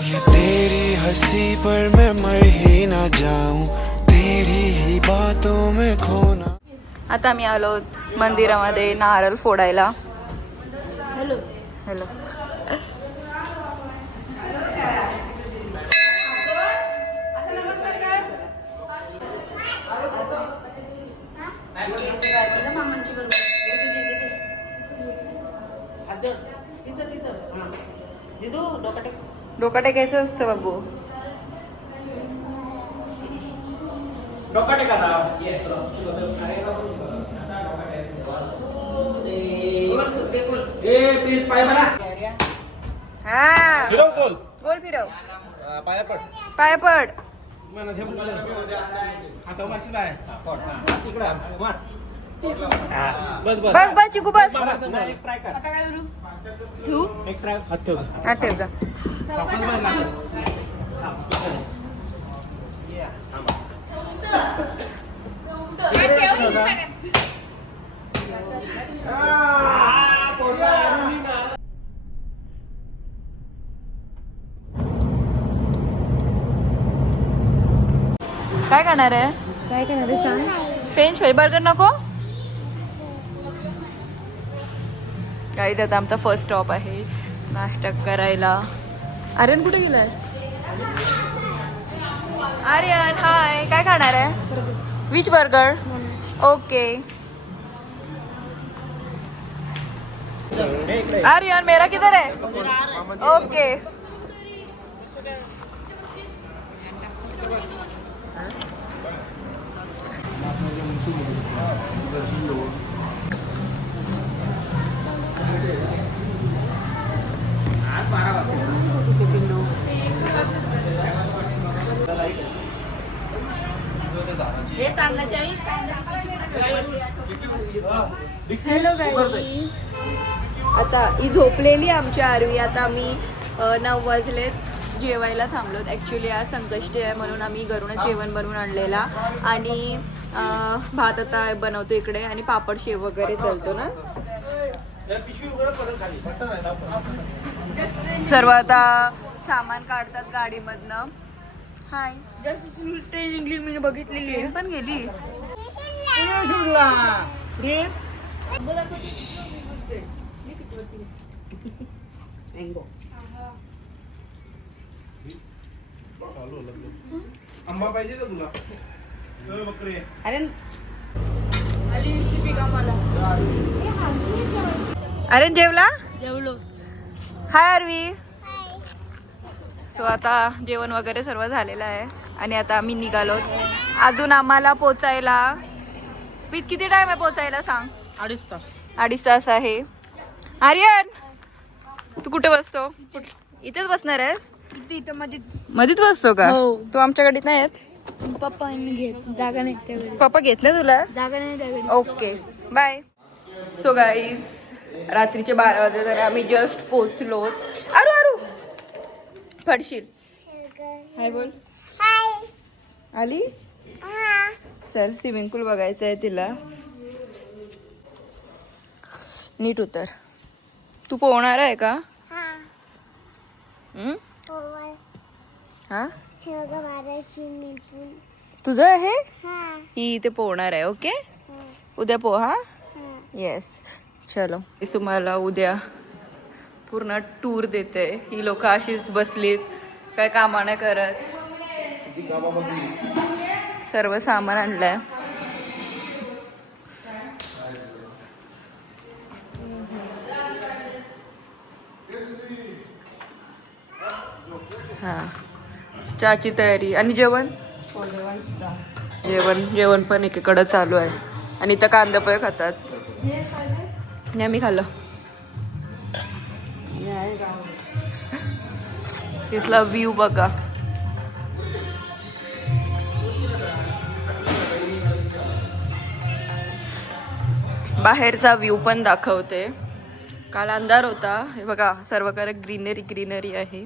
ये तेरी हंसी पर मैं मर ही ना जाऊं, तेरी ही बातों में खोना। आता मी आलो मंदिरामध्ये नारळ फोडायला. Hello hello. डोका टेकायचं असतं बाबू. हा गोल फिरव. पाया पड. बस बस चिकू बस. हा ठेव जा. काय करणार आहे? काय करणार आहे सांग. फ्रेंच फ्राय बर्गर नको. गाईत आता आमचा फर्स्ट स्टॉप आहे नाश्ता करायला. आर्यन कुठे गेलाय? आर्यन हाय. काय खाणार आहे? Which burger? ओके. आर्यन मेरा किधर है? ओके. हॅलो गाई. आता ही झोपलेली आमची आरवी. आता आम्ही 9 वाजलेत जेवायला थांबलोत. ॲक्च्युली आज संकष्टी आहे म्हणून आम्ही घरूनच जेवण बनवून आणलेला. आणि भात आता बनवतो इकडे आणि पापड शेव वगैरे तळतो ना. सर्व आता सामान काढतात गाडीमधनं. हाय. ट्रेन मी बघितलेली ट्रेन पण गेली. आंबा पाहिजे का तुला? अरे जेवला? जेवलो. हाय आरवी. सो आता जेवण वगैरे सर्व झालेलं आहे आणि आता आम्ही निघालो. अजून आम्हाला पोचायला किती टाइम आहे पोचायला सांग? 2.5 तास. 2.5 तास आहे. आर्यन तू कुठे बसतो? इथेच बसणार आहेस? इथं मध्येच बसतो का? हो. तू आमच्या गाडीत नाही येत? पप्पा घेत जागा नाही त्यावेळी. पप्पा घेतलं तुला? जागा नाही त्यावेळी. Okay bye. सो गाईज रात्रीचे 12 वाजले तर आम्ही जस्ट पोचलो. अरू अरू पडशील. हाय बोल. आली. चल स्विमिंग पूल बघायचं आहे तिला. नीट उतर. तू पोहणार आहे का? हा तुझं आहे. ही इथे पोहणार आहे. ओके उद्या पोहा. येस चलो. मी तुम्हाला उद्या पूर्ण टूर देते. ही लोक अशीच बसलीत काय कामा नाही करत. सर्व सामान आणलंय. हा चहाची तयारी आणि जेवण जेवण पण एकीकडे चालू आहे. आणि इथं कांदा पोहे खातात. मी खाल्लं. इथला व्ह्यू बघा. बाहेरचा व्ह्यू पण दाखवते. काल अंधार होता. हे बघा सर्वकडे ग्रीनरी आहे.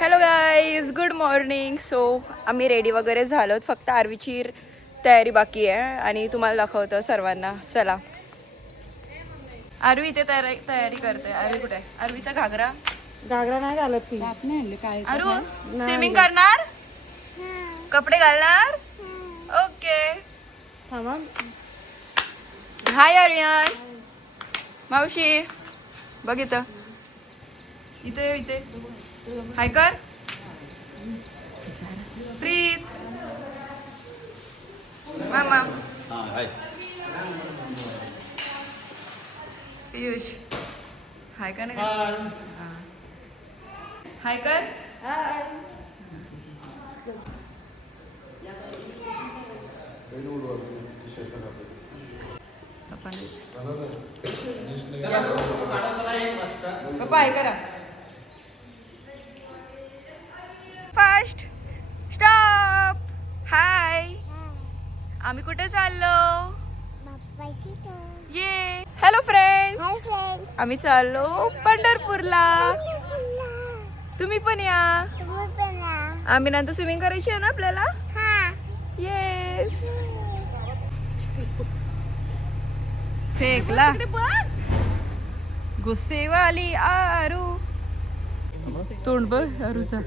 Hello guys, good morning. So आम्ही रेडी वगैरे झालोत, फक्त आरवीची तयारी बाकी आहे आणि तुम्हाला दाखवतं सर्वांना. चला, आरवी इथे तयारी करते. आरवी कुठे आहे? आरवीचा घागरा नाही घालत ती. आरू स्विमिंग करणार, कपडे घालणार. ओके, हाय आर्यन. मावशी बघ इथं, इथे इथे हाय कर. प्रीत, मामा, पियुष हाय का नाही? हाय कर. पप्पा हाय करा. Fast stop. हाय, आम्ही कुठे चाललो? ये. हॅलो फ्रेंड्स, आम्ही चाललो पंढरपूरला. तुम्ही पण या. आम्ही नंतर स्विमिंग करायची आहे ना आपल्याला. येस. फेकला गुस्सेवाली आरू. तोंड बघ आरूचा.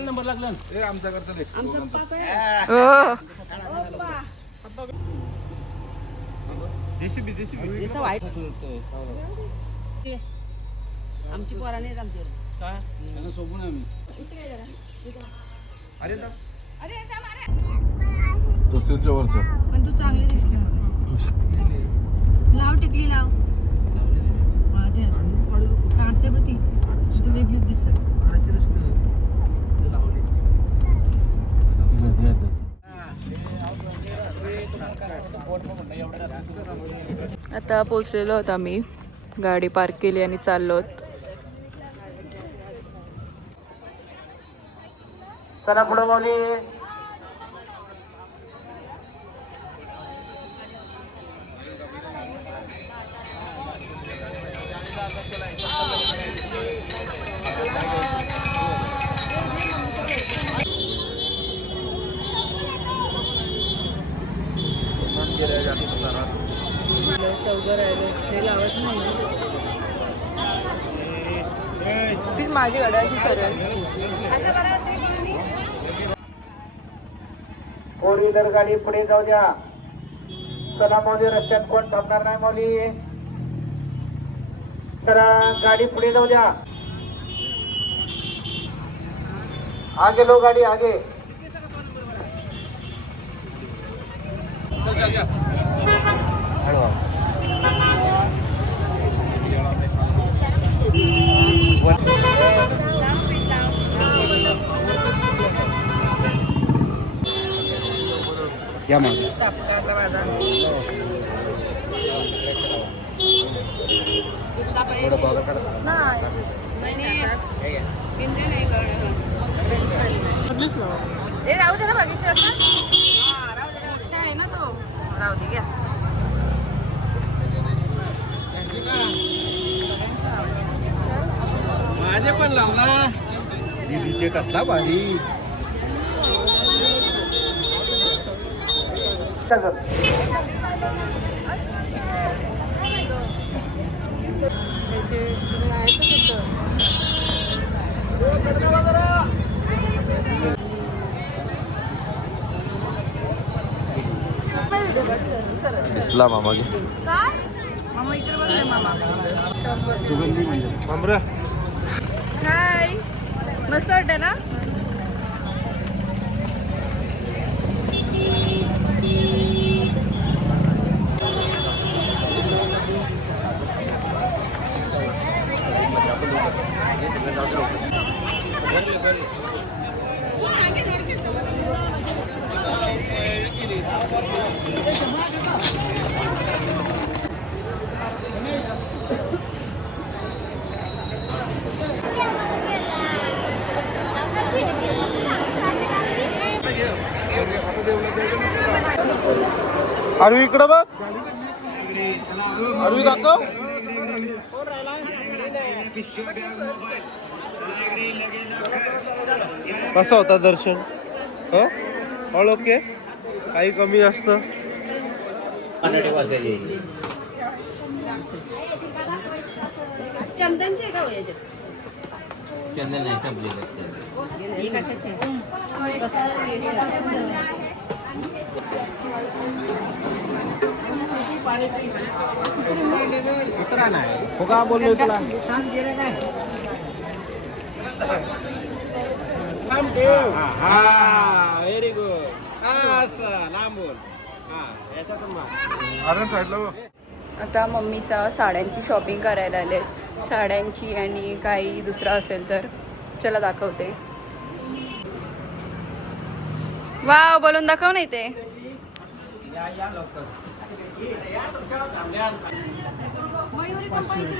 नंबर लागला आमचा करता. आमची पोराने आमची सोबून आम्ही तहसीलच्या वरचं. पण तू चांगली दिसते. लाव टिकली लाव. काढते बघ ती, तू वेगळीच दिसत. आता पोचलेलो आहोत आम्ही. गाडी पार्क केली आणि चाललोत. चला पुढे माऊली. चौघं राहिले, हे लावत नाही. प्लीज माझी गाडी अशी सरळ. फोर व्हीलर गाडी पुढे जाऊ द्या. चला माऊली, रस्त्यात कोण थांबणार नाही माऊली. तर गाडी पुढे जाऊ द्या. आगे लो गाडी आगे. या मग चापकातला माझा. हे राहू दे ना भाग्यश्री. आहे ना तो, राहू दे घ्या. माझे पण लावला दीदीचे कसला भारी. दिसला मामा घे. मामा इकडे बघ रे मामा. सुगंधी म्हणजे हाय, मस्त वाटत ना. आरवी इकडं बघ. आरवी दाखव. कसं होता दर्शन? ऑल ओके, काही कमी जास्त? चंदनचे का याच्यात? चंदन नाही संपले. हे कशाचे उतरा नाही हो का बोललो तुला. Very good. असं लांबून याच्यातून आता मम्मीचा साड्यांची शॉपिंग करायला आले. साड्यांची आणि काही दुसरं असेल तर चला दाखवते. वाव, बोलून दाखव नाही ते. मयुरी कंपनीची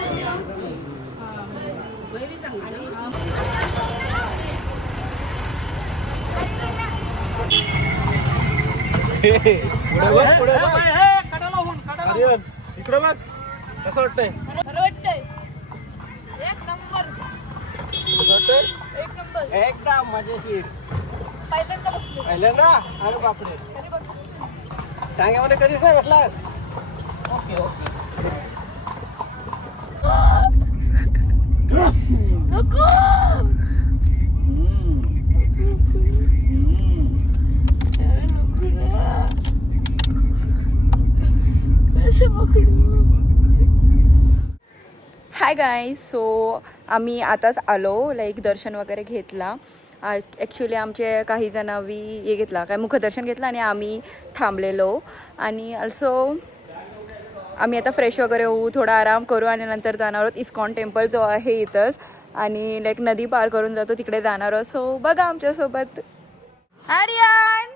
इकडं बघ कसं वाटतंय. एकदम मजेशीर. पहिल्यांदा. अरे बापरे, टांग्यामध्ये कधीच नाही बसला. Okay okay. Hi guys. So आम्ही आताच आलो, लाईक दर्शन वगैरे घेतला. ॲक्च्युली आमचे काही जणांनी हे घेतला, काय मुखदर्शन घेतलं आणि आम्ही थांबलेलो. आणि ऑल्सो आम्ही आता फ्रेश वगैरे होऊ, थोडा आराम करू आणि नंतर जाणार आहोत इस्कॉन टेम्पल जो आहे इथंच. आणि लाईक नदी पार करून जातो, तिकडे जाणार आहोत. सो बघा आमच्यासोबत. आर्यन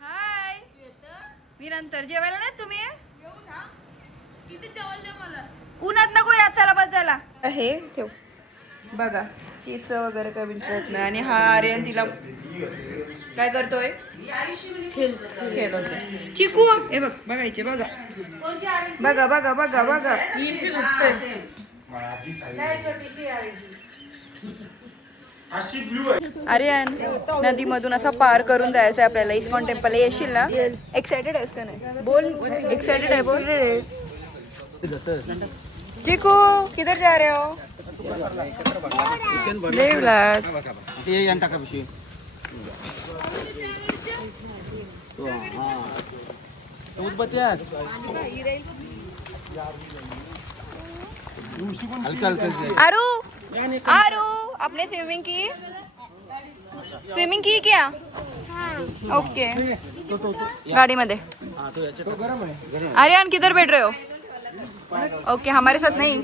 हाय. मी नंतर जेवायला नाही तुम्ही उन्हात नको यात. चला बस झाला हे ठेव. बघा केस वगैरे काय विचारत नाही. आणि हा आर्यन तिला काय करतोय, खेळतोय. चिकू हे बघ, बघायचे बघा बघा बघा बघा बघा. आर्यन नदीमधून असं पार करून जायचं आहे आपल्याला इस्कॉन टेम्पल. येशील ना? एक्साइटेड आहेस का नाही? बोल, एक्साइटेड आहे बोल. चिकू किधर जा रहे हो? देवलात. आरू आरू आपने स्विमिंग की क्या? ओके गाड़ी में दे. आर्यन किधर बैठ रहे हो? ओके हमारे साथ नहीं.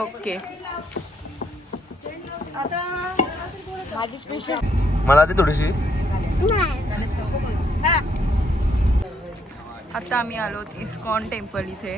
ओके मला ती थोडीशी. आता आम्ही आलो इस्कॉन टेम्पल इथे.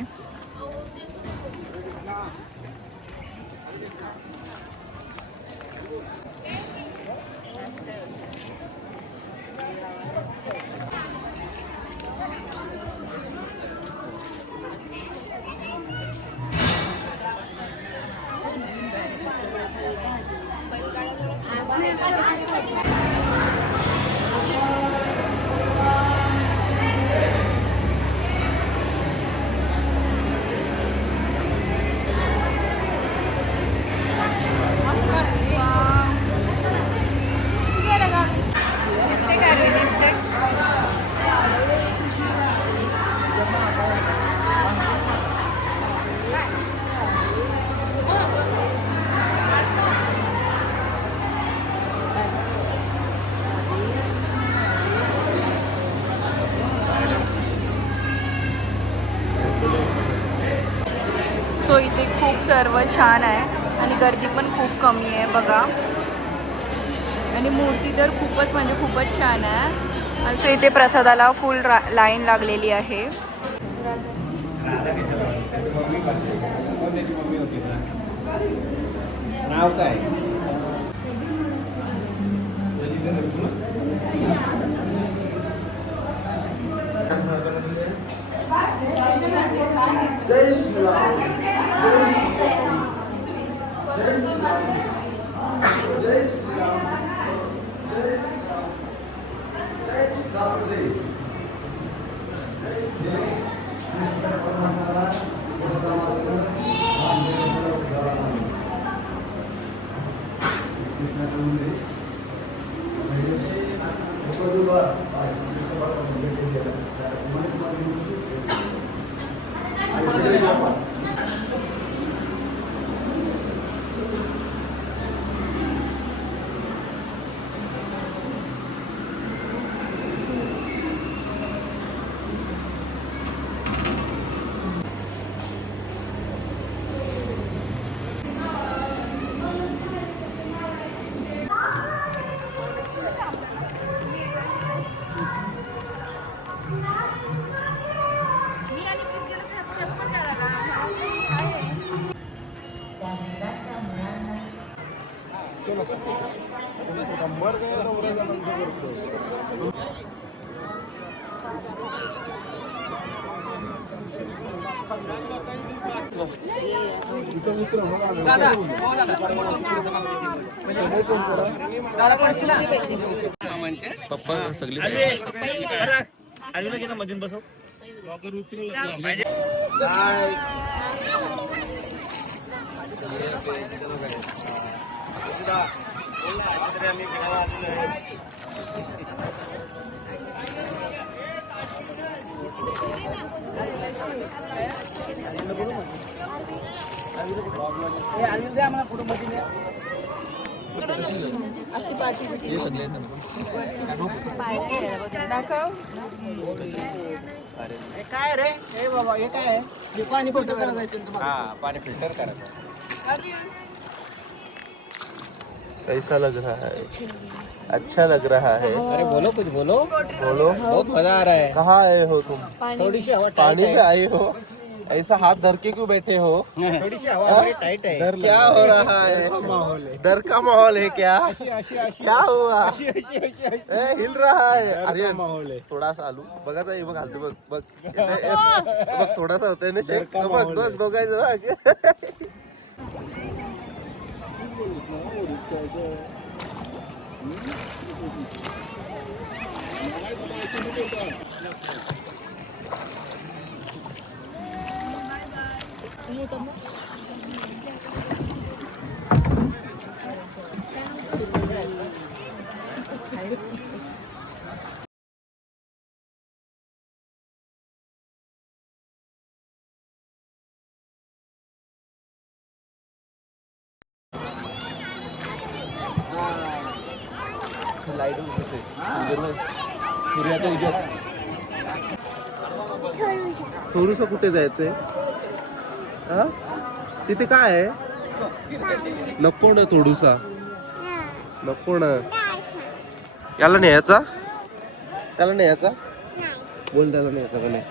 सो इथे खूप सर्व छान आहे आणि गर्दी पण खूप कमी आहे बघा. आणि मूर्ती तर खूपच म्हणजे खूपच छान आहे. असं इथे प्रसादाला फुल लाईन लागलेली आहे. नाव काय? दादा पप्पा सगळी आलेला मधून बसव द्या मला पुढे मध्ये अशी पाठी हे सगळे दाखव. हे काय रे हे बाबा हे काय आहे हे पाणी फिल्टर करायचं हा पाणी फिल्टर करायचं कैसा लग रहा है? अच्छा लग रहा है. अरे बोलो कुछ बोलो बोलो. बहुत मजा आ रहा है कहाँ आए हो तुम? थोड़ी सी हवा पानी टाइट पे आए हो? ऐसा हाथ धर के क्यों बैठे हो? है थोड़ी सी हवा हमारी टाइट है क्या हो रहा है? डर का माहौल है क्या? क्या हुआ? हिल रहा है. अरे थोड़ा सा आलू बघा ताई बघ घालते बघ बघ बघ थोडासा होतोय ना शेक बघ बघ दोघायचं बघ. लाईट सूर्याचा उजेड. थोडस कुठे जायचंय? हा तिथे काय आहे? नको ना थोडूसा नको ना. याला न्यायचा त्याला न्यायचा बोल त्याला न्यायचा का नाही?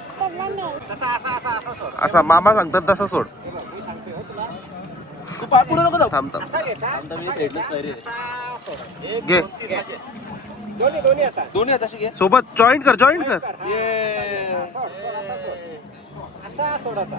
असा मामा सांगतात तसा सोड. थांब थांब घे दोन्ही आता घे सोबत जॉईन कर असा सोडाचा